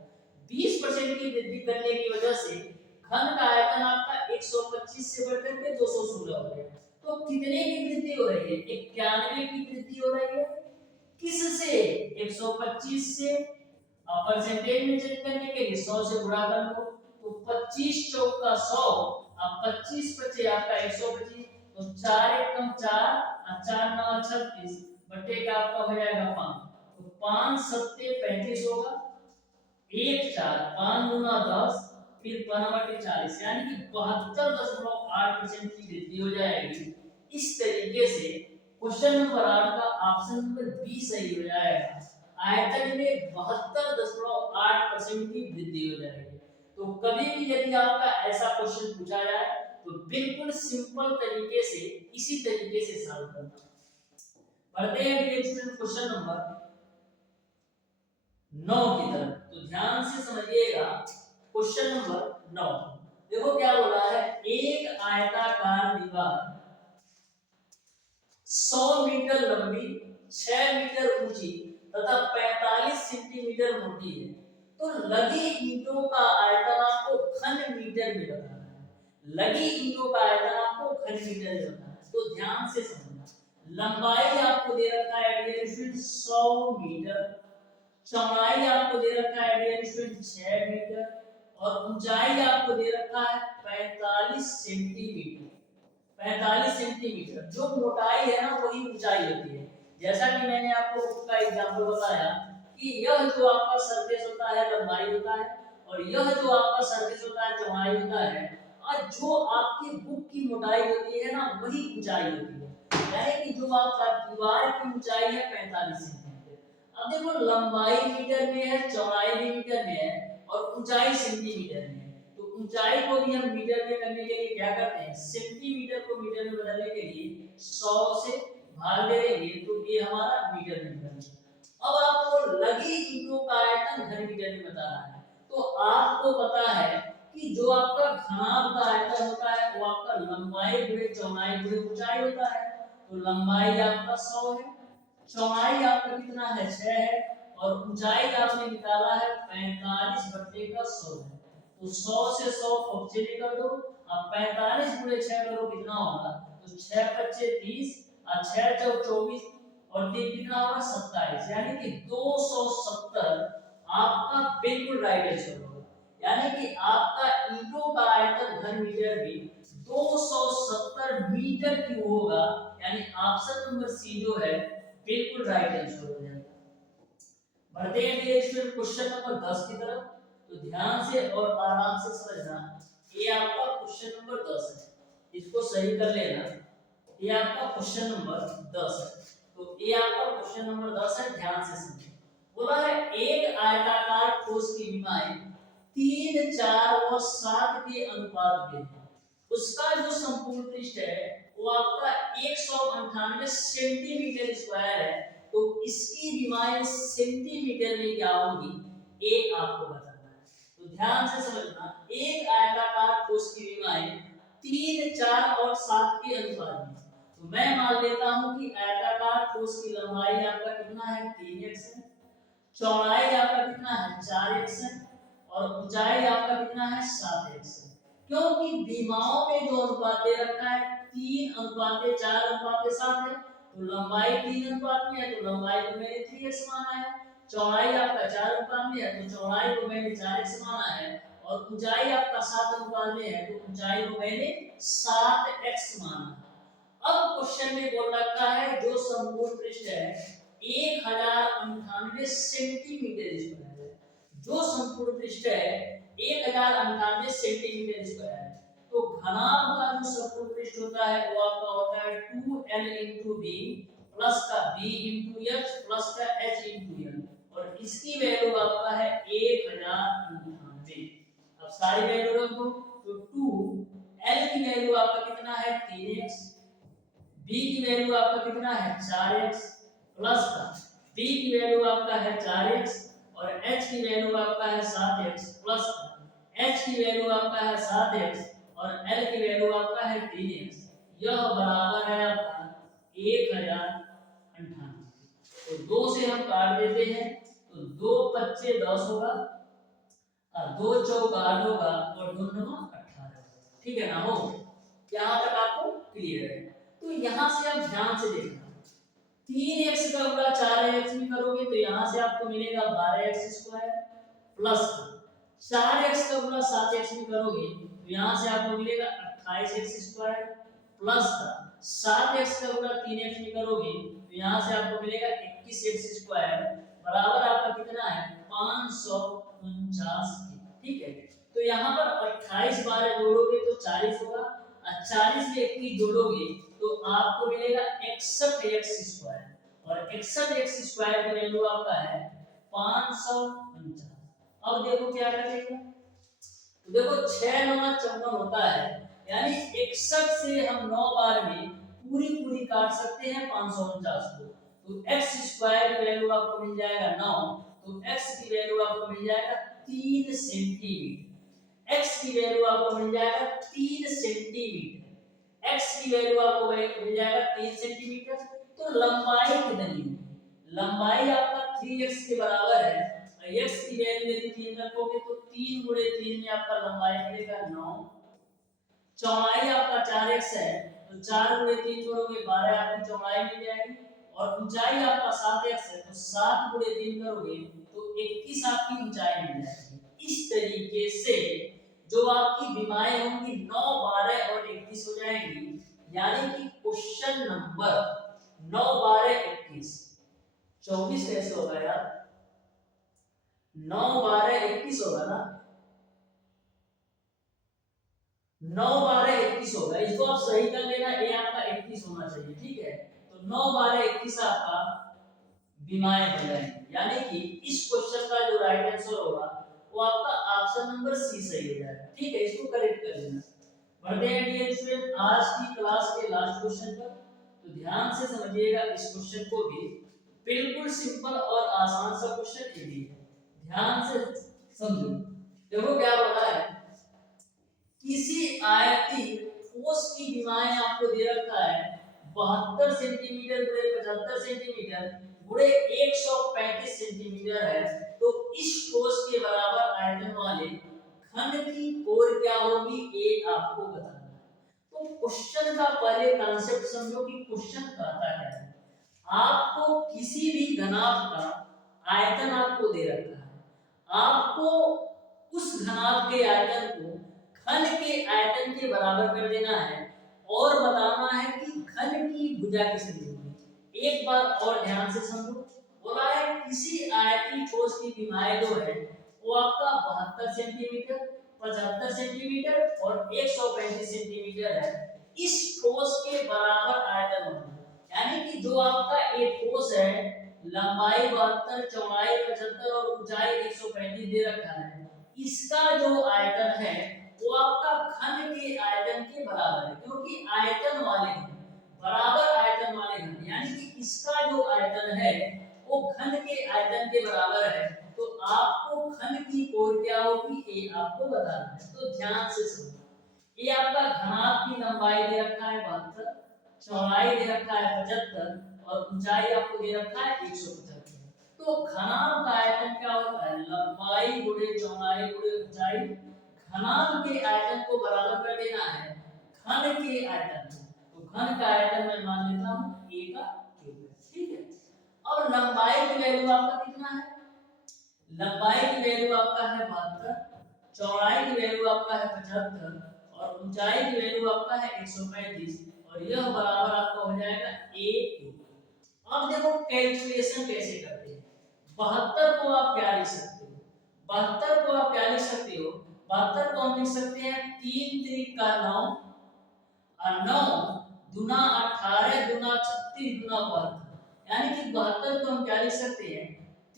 20% की वृद्धि करने की वजह से घन का आयतन आपका 125 से बढ़कर के 216 हो गया। तो कितने की वृद्धि हो रही है, 91 की वृद्धि हो रही है। किससे, 125 से। परसेंटेज में चेक करने के लिए 100 से गुणा कर लो, तो 25 चौक का 100, अब 25 बचे आपका 125, तो 4 एकम 4 और 4 9 36 बटे का आपका हो जाएगा 5, तो 5 सत्ते 35 होगा, 1 4 5 गुना 10 फिर 5 बटे 40, यानी कि 72.8% की वृद्धि हो जाएगी। इस तरीके से क्वेश्चन नंबर 8 का ऑप्शन नंबर बी सही हो जाएगा। आयतन में 72.8% की वृद्धि हो जाएगी। तो कभी भी यदि आपका ऐसा क्वेश्चन पूछा जाए तो बिल्कुल सिंपल तरीके से इसी तरीके से सॉल्व करना। पढ़ते हैं क्वेश्चन नंबर 9 की तरफ। तो ध्यान से समझिएगा क्वेश्चन नंबर 9। देखो क्या बोला है, एक आयताकार दीवार 100 मीटर लंबी, 6 मीटर ऊंची तथा 45 सेंटीमीटर मोटी है, तो लगी ईंटों का आयतन आपको घन मीटर में बताना है। लगी ईंटों का आयतन आपको घन मीटर में बताना है। तो ध्यान से समझना, लंबाई आपको दे रखा है डियर स्टूडेंट 100 मीटर, चौड़ाई आपको दे रखा है डियर स्टूडेंट 6 मीटर, और ऊंचाई आपको दे रखा है 45 सेंटीमीटर। 45 सेंटीमीटर, जो मोटाई है ना वही ऊंचाई होती है। जैसा कि मैंने आपको उसका एग्जांपल बताया कि यह जो आपका सरफेस होता है लंबाई होता है, और यह जो आपका सरफेस होता है चौड़ाई होता है, और जो आपकी बुक की मोटाई होती है ना वही ऊंचाई होती है। यानी कि जो आपका दीवार की ऊंचाई है 45 सेंटीमीटर। अब देखो लंबाई मीटर में है, चौड़ाई भी मीटर में है, और ऊंचाई सेंटीमीटर में है। तो ऊंचाई को भी हम मीटर में करने के लिए क्या करते हैं, सेंटीमीटर को मीटर में बदलने के लिए 100 से भाग दे देंगे, तो ये हमारा मीटर में बन जाएगा। अब आपको लगी ईंटों का आयतन घन मीटर में बताना है। तो आपको पता है कि जो आपका घनाभ का आयतन होता है वो आपका लंबाई गुणे चौड़ाई गुणे ऊंचाई होता है। तो लंबाई आपका 100 है, चौड़ाई आपका कितना है 6 है, और ऊंचाई आपने निकाला है 45 बटे का 100 है। तो 100 से 100 फॉक्चुअली कर दो, अब 45 गुणे 6 करो कितना होगा, तो 6 25 30 और 6 24 और 3 कितना होगा 27, यानी कि 270 आपका बिल्कुल राइट आंसर होगा। यानी कि आपका ईंटों का आयतन घन मीटर भी 270 मीटर क्यूब होगा, यानी ऑप्शन नंबर सी जो है बिल्कुल राइट आंसर हो जाएगा। बढ़ते हैं फिर क्वेश्चन नंबर 10 की तरफ। तो ध्यान से और आराम से समझना, ये आपका क्वेश्चन नंबर 10 है, इसको सही कर लेना। ये आपका क्वेश्चन नंबर 10 है। तो ये आपका क्वेश्चन नंबर 10 है, ध्यान से समझिए। बोला है एक आयताकार ठोस की विमाएं 3, 4 और 7 के अनुपात में है। उसका जो संपूर्ण पृष्ठ है वो आपका 198 सेंटीमीटर स्क्वायर है। तो इसकी विमाएं सेंटीमीटर में क्या होगी, ये आपको बताना है। तो ध्यान से समझना, एक आयताकार ठोस की विमाएं 3, 4 और 7 के अनुपात में। तो मैं मान लेता हूं कि आयताकार ठोस की लंबाई आपका कितना है 3x है, चौड़ाई आपका कितना है 4x है, और ऊंचाई आपका कितना है 7x है। क्योंकि विमाओं में जो अनुपात दे रखा है 3:4:7 है, तो लंबाई 3 अनुपात में है, तो लंबाई को मैंने 3x माना है। चौड़ाई आपका 4 अनुपात में है, तो चौड़ाई को मैंने 4x माना है, और ऊंचाई आपका 7 अनुपात में है, तो ऊंचाई को मैंने 7x माना है। अब क्वेश्चन में बोल रखा है जो संपूर्ण पृष्ठ है 1098 सेंटीमीटर स्क्वायर है। जो संपूर्ण पृष्ठ है 1098 सेंटीमीटर स्क्वायर है। तो घनाभ का जो संपूर्ण पृष्ठ होता है वो आपका होता है 2l * b प्लस का b * h प्लस का h * l, और इसकी वैल्यू आपका है 1098। अब सारी वैल्यू रख दो। तो 2l की वैल्यू आपका कितना है 3x, b की वैल्यू आपका कितना है 4x, प्लस का b की वैल्यू आपका है 4x, और h की वैल्यू आपका है 7x, प्लस का h की वैल्यू आपका है 7x, और l की वैल्यू आपका है 3x। यह बराबर है आपका 1098। तो 2 से हम काट देते हैं, तो 2 × 5 = 10 होगा, और 2 × 4 = 8 होगा, और 2 × 9 = 18। ठीक है ना, हो यहाँ तक आपको क्लियर है। तो यहाँ से आप ध्यान से देखना, 3x का गुणा 4x में करोगे तो यहाँ से आपको मिलेगा 12x² प्लस 4x का गुणा 7x में करोगे तो यहाँ से आपको मिलेगा 28x² प्लस 7x का गुणा 3x में करोगे तो यहाँ से आपको मिलेगा 21x² बराबर आपका कितना है 549। ठीक है, तो यहाँ पर 28 12 जोड़ोगे तो 40 होगा, और 40 में 21 जोड़ोगे तो आपको मिलेगा 61x², और 61x² की वैल्यू आपका है 549। अब देखो क्या करेंगे, तो देखो 6 × 9 = 54 होता है, यानी 61 से हम 9 बार में पूरी काट सकते हैं 549 को। तो x² की वैल्यू आपको मिल जाएगा 9, तो x की वैल्यू आपको मिल जाएगा 3 सेंटीमीटर। x की वैल्यू आपको मिल जाएगा 3 सेंटीमीटर, x की वैल्यू आपको मिल जाएगा 3 सेंटीमीटर। तो लंबाई कितनी होगी, लंबाई आपका 3x के बराबर है, और x की वैल्यू यदि 3 रखोगे तो 3 × 3 में आपका लंबाई मिलेगा 9। चौड़ाई आपका 4x है, तो 4 × 3 करोगे 12 आपकी चौड़ाई मिल जाएगी, और ऊंचाई आपका 7x है, तो 7 × 3 करोगे तो 21 आपकी ऊंचाई मिल जाएगी। इस तरीके से जो आपकी विमाएं होंगी 9, 12 और 21 हो जाएंगी, यानी कि क्वेश्चन नंबर 9, 12, 21, 24 कैसे होगा यार, 9, 12, 21 होगा ना, 9, 12, 21 होगा। इसको आप सही कर लेना, ये आपका 21 होना चाहिए। ठीक है, तो 9, 12, 21 आपका विमाएं हो जाएंगी, यानी कि इस क्वेश्चन का जो राइट आंसर होगा वो आपका ऑप्शन नंबर सी सही हो जाएगा। ठीक है, इसको करेक्ट कर लेना। बढ़ते हैं डियर स्टूडेंट आज की क्लास के लास्ट क्वेश्चन पर। तो ध्यान से समझिएगा इस क्वेश्चन को भी, बिल्कुल सिंपल और आसान सा क्वेश्चन ये भी है, ध्यान से समझो। देखो क्या बोला है, किसी आयतीय ठोस की विमाएं आपको दे रखा है 72 सेंटीमीटर × 75 सेंटीमीटर × 135 सेंटीमीटर है। तो इस ठोस के बराबर आयतन वाले घन की कोर क्या होगी ये आपको बताना है। तो क्वेश्चन का पहले कॉन्सेप्ट समझो कि क्वेश्चन कहता क्या है। आपको किसी भी घनाभ का आयतन आपको दे रखा है, आपको उस घनाभ के आयतन को घन के आयतन के बराबर कर देना है और बताना है कि घन की भुजा कितनी होगी। एक बार और ध्यान से समझो, बोला है किसी आयतीय ठोस की विमाएं जो है वो आपका 72 सेंटीमीटर, 75 सेंटीमीटर और 135 सेंटीमीटर है। इस ठोस के बराबर आयतन होगा, यानी कि जो आपका एक ठोस है, लंबाई 72, चौड़ाई 75 और ऊंचाई 135 दे रखा है, इसका जो आयतन है वो आपका घन के आयतन के बराबर है, क्योंकि आयतन वाले घन, बराबर आयतन वाले घन, यानी कि इसका जो आयतन है वो घन के आयतन के बराबर है। तो आपको घन की कोण क्या होगी ये आपको बताना है, तो ध्यान से सुनो। ये आपका घनाभ की लंबाई दे रखा है 72, चौड़ाई दे रखा है 75 और ऊंचाई आपको दे रखा है 175। तो घनाभ का आयतन क्या होता है, लंबाई गुणे चौड़ाई गुणे ऊंचाई, घनाभ के आयतन को बराबर कर देना है घन के आयतन को। तो घन का आयतन मैं मान लेता हूं a का क्यूब, ठीक है। और लंबाई की वैल्यू आपका कितना है, लंबाई की वैल्यू आपका है 72, चौड़ाई की वैल्यू आपका है 75 और ऊंचाई की वैल्यू आपका है 135 और यह बराबर आपका हो जाएगा a क्यूब। अब देखो कैलकुलेशन कैसे करते हैं। 72 को आप क्या लिख सकते हो, 72 को आप क्या लिख सकते हो, 72 को हम लिख सकते हैं 3 त्रिक का 9 और 9 दुना 18 दुना 36 दुना 72, यानी कि 72 को हम क्या लिख सकते हैं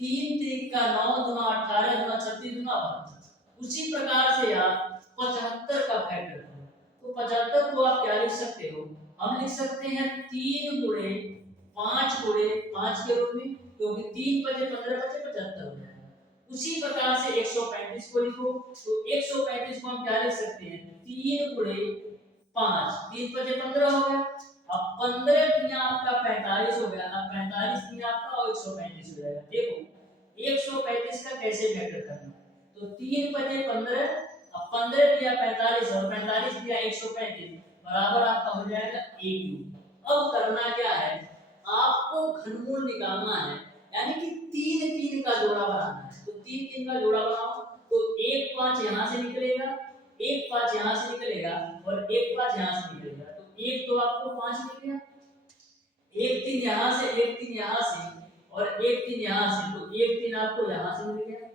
3 त्रिक का 9 दुना 18 दुना 36 दुना 72। उसी प्रकार से आप 75 का फैक्टर करो, तो 75 को आप क्या लिख सकते हो, हम लिख सकते हैं 3 गुणे 5 गुणे 5 के रूप में, क्योंकि 3 पचे 15 पचे 75 हो जाएगा। उसी प्रकार से 135 को लिखो, तो 135 को हम क्या लिख सकते हैं 3 गुणे 5, 3 पचे 15 हो गया। अब 15 तिया आपका 45 हो गया, अब 45 तिया आपका और 135 हो जाएगा। देखो 135 का कैसे फैक्टर करना है, तो 3 पचे 15, अब 15 तिया 45 और 45 तिया 135 बराबर आपका हो जाएगा a क्यूब। अब करना क्या है, आपको घनमूल निकालना है, यानी कि 3 3 का जोड़ा बनाना है। तो 3 3 का जोड़ा बनाओ, तो 1 5 यहां से निकलेगा, 1 5 यहां से निकलेगा और 1 5 यहां से निकलेगा, तो 1 तो आपको 5 मिल गया, 1 3 यहां से 1 3 यहां से और 1 3 यहां से, तो 1 3 आपको यहां से मिल गया।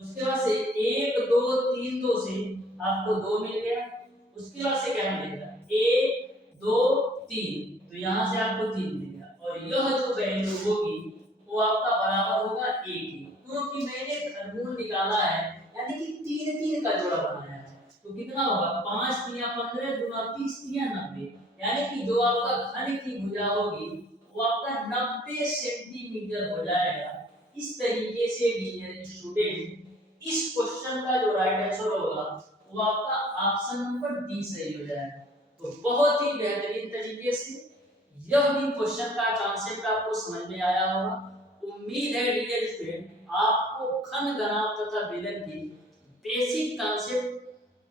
उसके बाद से 1 2 3 2 से आपको 2 मिल गया। उसके बाद से क्या मिलेगा 1 2 3, तो यहां से आपको 3 मिलेगा और यह जो वैल्यू होगी वो आपका बराबर होगा a की, क्योंकि मैंने घनमूल निकाला है, यानी कि 3 3 का जोड़ा बनाया है। तो कितना होगा 5 3 15 दुना 30 3 90, यानी कि जो आपका घन की भुजा होगी वो आपका 90 सेंटीमीटर हो जाएगा। इस तरीके से डियर स्टूडेंट इस क्वेश्चन का जो राइट आंसर होगा वो आपका ऑप्शन नंबर डी सही हो जाएगा। तो बहुत ही बेहतरीन तरीके से यह भी क्वेश्चन का कॉन्सेप्ट आपको समझ में आया होगा। उम्मीद है डियर स्टूडेंट आपको घन घनाभ तथा बेलन की बेसिक कॉन्सेप्ट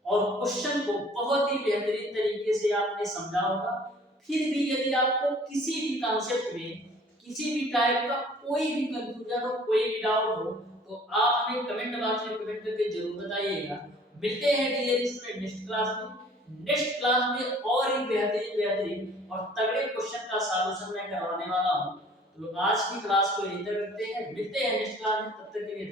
और क्वेश्चन को बहुत ही बेहतरीन तरीके से आपने समझा होगा। फिर भी यदि आपको किसी भी कॉन्सेप्ट में किसी भी टाइप का कोई भी कंफ्यूजन हो, कोई भी डाउट हो, तो आप हमें कमेंट बॉक्स में कमेंट करके जरूर बताइएगा। मिलते हैं डियर स्टूडेंट नेक्स्ट क्लास में। नेक्स्ट क्लास में और ही बेहतरीन और तगड़े क्वेश्चन का सॉल्यूशन मैं करवाने वाला हूं। तो आज की क्लास को यहीं तक रखते हैं, मिलते हैं नेक्स्ट क्लास में, तब तक के लिए